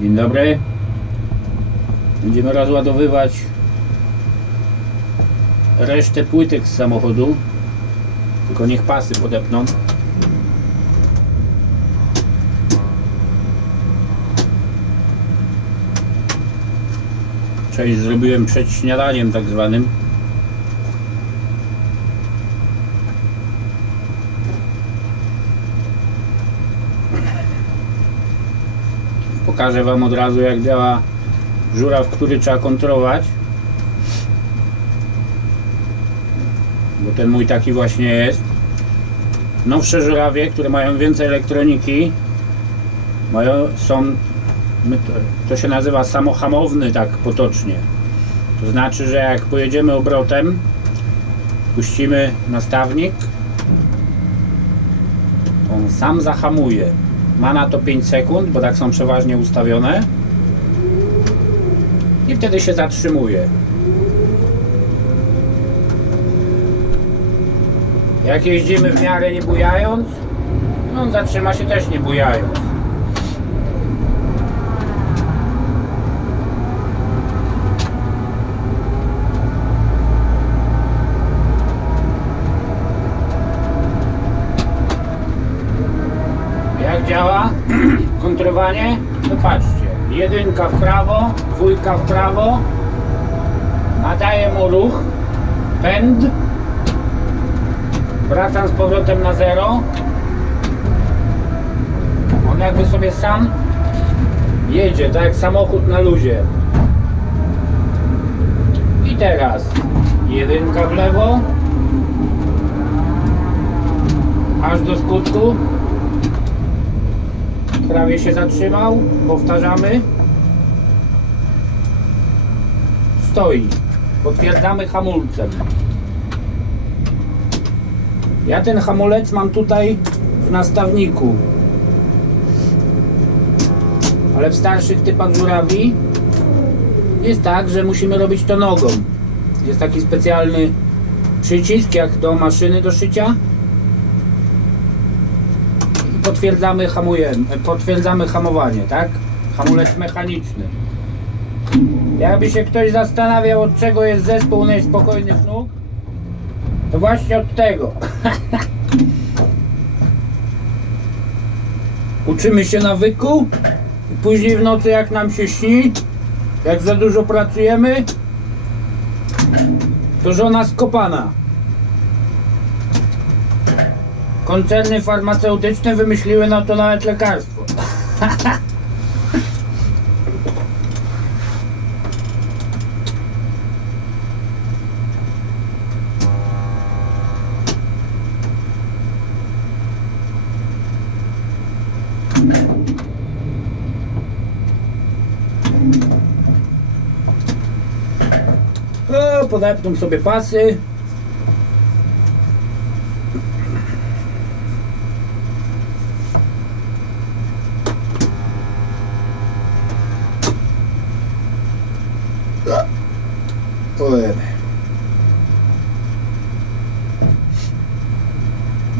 Dzień dobry. Będziemy rozładowywać resztę płytek z samochodu. Tylko niech pasy podepną. Część zrobiłem przed śniadaniem tak zwanym. Pokażę Wam od razu jak działa żuraw, który trzeba kontrolować. Bo ten mój taki właśnie jest. Nowsze żurawie, które mają więcej elektroniki, mają, są, to się nazywa samohamowny tak potocznie. To znaczy, że jak pojedziemy obrotem, puścimy nastawnik, on sam zahamuje. Ma na to 5 sekund, bo tak są przeważnie ustawione. I wtedy się zatrzymuje. Jak jeździmy w miarę nie bujając, no on zatrzyma się też nie bujając. Jak działa kontrowanie? No patrzcie, jedynka w prawo, dwójka w prawo, nadaje mu ruch, pęd, wracam z powrotem na zero. On jakby sobie sam jedzie, tak jak samochód na luzie. I teraz jedynka w lewo, aż do skutku. Prawie się zatrzymał. Powtarzamy. Stoi. Potwierdzamy hamulcem. Ja ten hamulec mam tutaj w nastawniku. Ale w starszych typach żurawi jest tak, że musimy robić to nogą. Jest taki specjalny przycisk jak do maszyny do szycia potwierdzamy hamujemy, potwierdzamy hamowanie, tak? Hamulec mechaniczny. Jakby się ktoś zastanawiał od czego jest zespół niespokojnych nóg, to właśnie od tego. Uczymy się nawyku i później w nocy jak nam się śni, jak za dużo pracujemy, to żona skopana. Koncerny farmaceutyczne wymyśliły na to nawet lekarstwo. O, sobie pasy.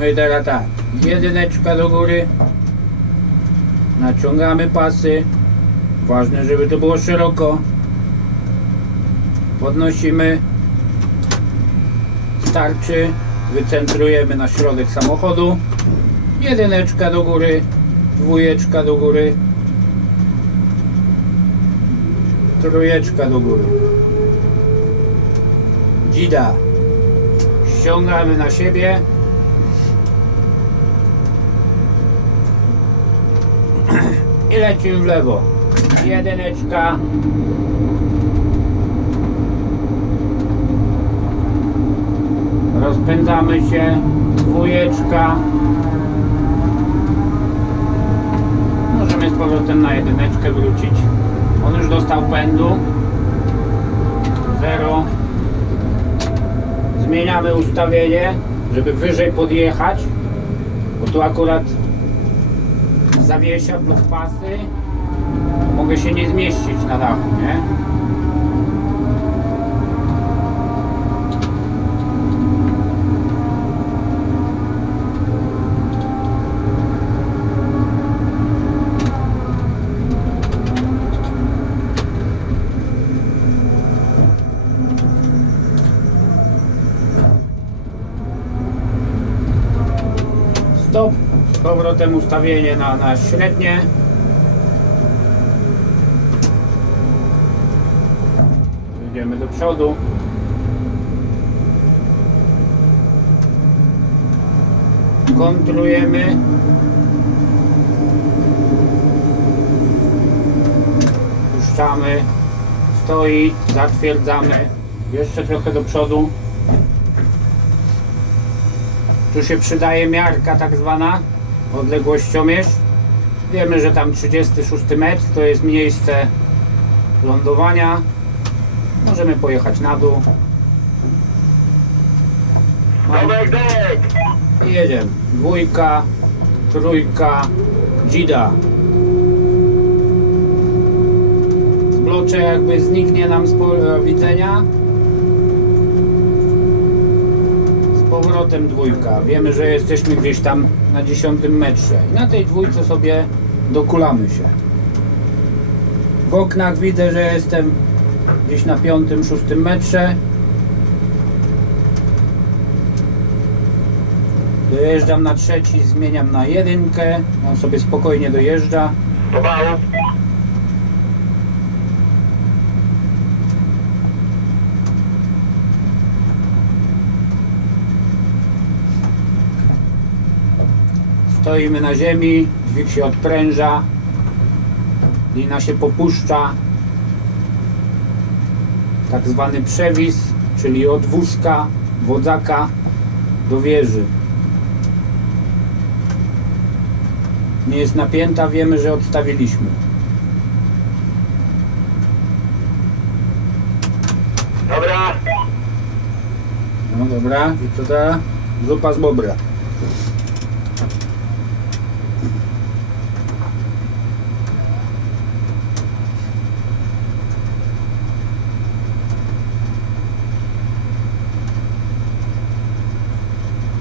No i teraz tak, jedyneczka do góry, naciągamy pasy, ważne żeby to było szeroko, podnosimy, starczy, wycentrujemy na środek samochodu, jedyneczka do góry, dwójeczka do góry, trójeczka do góry. Dzida. Ściągamy na siebie. I lecimy w lewo. Jedyneczka. Rozpędzamy się. Dwójeczka. Możemy z powrotem na jedyneczkę wrócić. On już dostał pędu. Zero. Zmieniamy ustawienie, żeby wyżej podjechać, bo tu akurat zawiesia plus pasy, mogę się nie zmieścić na dachu, nie? stop powrotem ustawienie na, na średnie. Idziemy do przodu. Kontrujemy. Puszczamy. Stoi. Zatwierdzamy. Jeszcze trochę do przodu. Tu się przydaje miarka tak zwana, odległościomierz. Wiemy, że tam 36 metr to jest miejsce lądowania. Możemy pojechać na dół. Domek, domek! I jedziemy. Dwójka, trójka, dzida. Zblocze jakby zniknie nam z pola widzenia. Z powrotem dwójka. Wiemy, że jesteśmy gdzieś tam na 10 metrze. I na tej dwójce sobie dokulamy się. W oknach widzę, że jestem gdzieś na 5-6 metrze. Dojeżdżam na trzeci, zmieniam na jedynkę. On sobie spokojnie dojeżdża. Pomału. Stoimy na ziemi, dźwig się odpręża, lina się popuszcza. Tak zwany przewis, czyli od wózka, wodzaka do wieży. Nie jest napięta, wiemy, że odstawiliśmy. Dobra. No dobra, i co teraz? Zupa z bobra.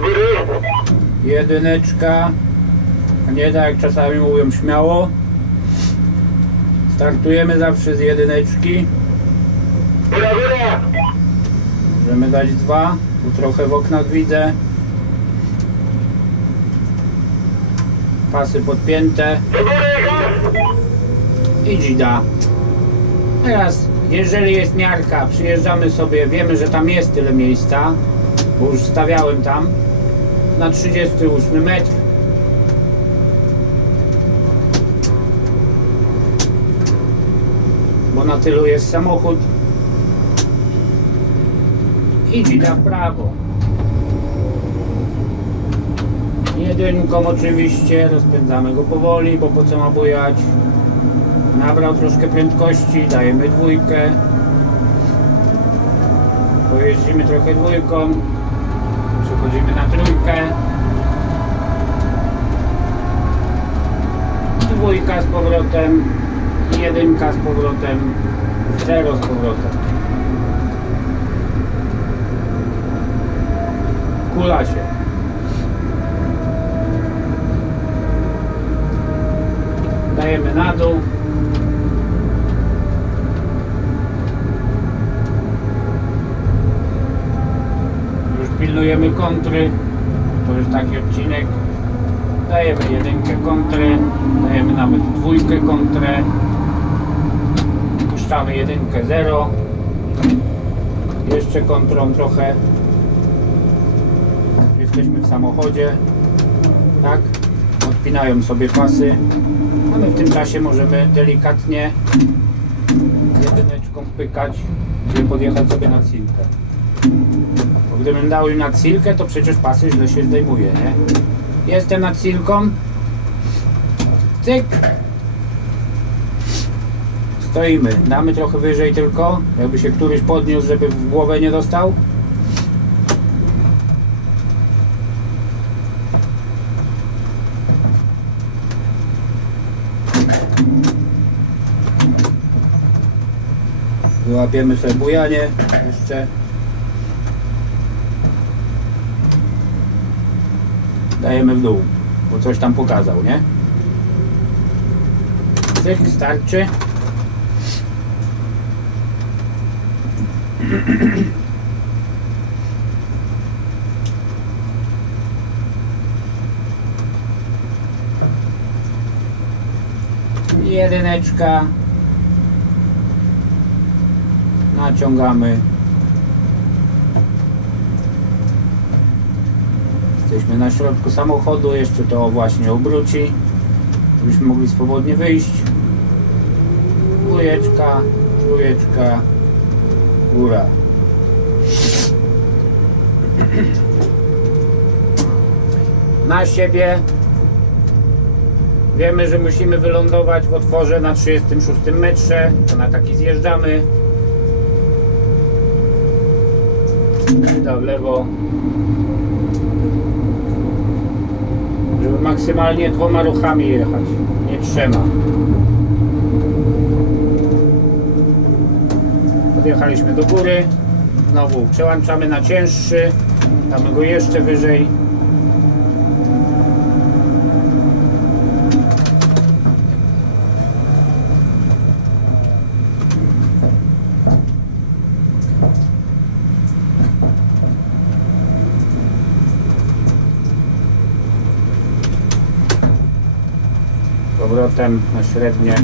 Góry. Jedyneczka. Nie tak jak czasami mówią śmiało. Startujemy zawsze z jedyneczki. Możemy dać dwa. Tu trochę w oknach widzę. Pasy podpięte. I dzida. Teraz, jeżeli jest miarka, przyjeżdżamy sobie, wiemy, że tam jest tyle miejsca, bo już stawiałem tam, na 38 metr. Bo na tylu jest samochód. I dzida w prawo. Jedynką oczywiście, rozpędzamy go powoli, bo po co ma bujać. Nabrał troszkę prędkości, dajemy dwójkę. Pojeździmy trochę dwójką. Przechodzimy na trójkę. Dwójka z powrotem. Jedynka z powrotem. Zero z powrotem. Kula się. Dajemy na dół. Pilnujemy kontry. Jest taki odcinek. Dajemy jedynkę kontrę, dajemy nawet dwójkę kontrę. Puszczamy jedynkę zero. Jeszcze kontrą trochę. Jesteśmy w samochodzie. Tak? Odpinają sobie pasy. A my w tym czasie możemy delikatnie jedyneczką pykać, żeby podjechać sobie na silkę. Bo gdybym dał im nad silkę, to przecież pasy źle się zdejmuje, nie? Jestem nad silką. Cyk. Stoimy. Damy trochę wyżej tylko, jakby się któryś podniósł, żeby w głowę nie dostał. Wyłapiemy sobie bujanie jeszcze. dajemy w dół, bo coś tam pokazał, nie? Cyk, starczy. Jedyneczka. Naciągamy. Jesteśmy na środku samochodu, jeszcze to właśnie obróci, żebyśmy mogli swobodnie wyjść. Dwójeczka, trójeczka, góra. Na siebie. Wiemy, że musimy wylądować w otworze na 36 metrze, to na taki zjeżdżamy. Da w lewo. Maksymalnie dwoma ruchami jechać, nie trzema. Podjechaliśmy do góry. Znowu przełączamy na cięższy. Damy go jeszcze wyżej. Powrotem na średnie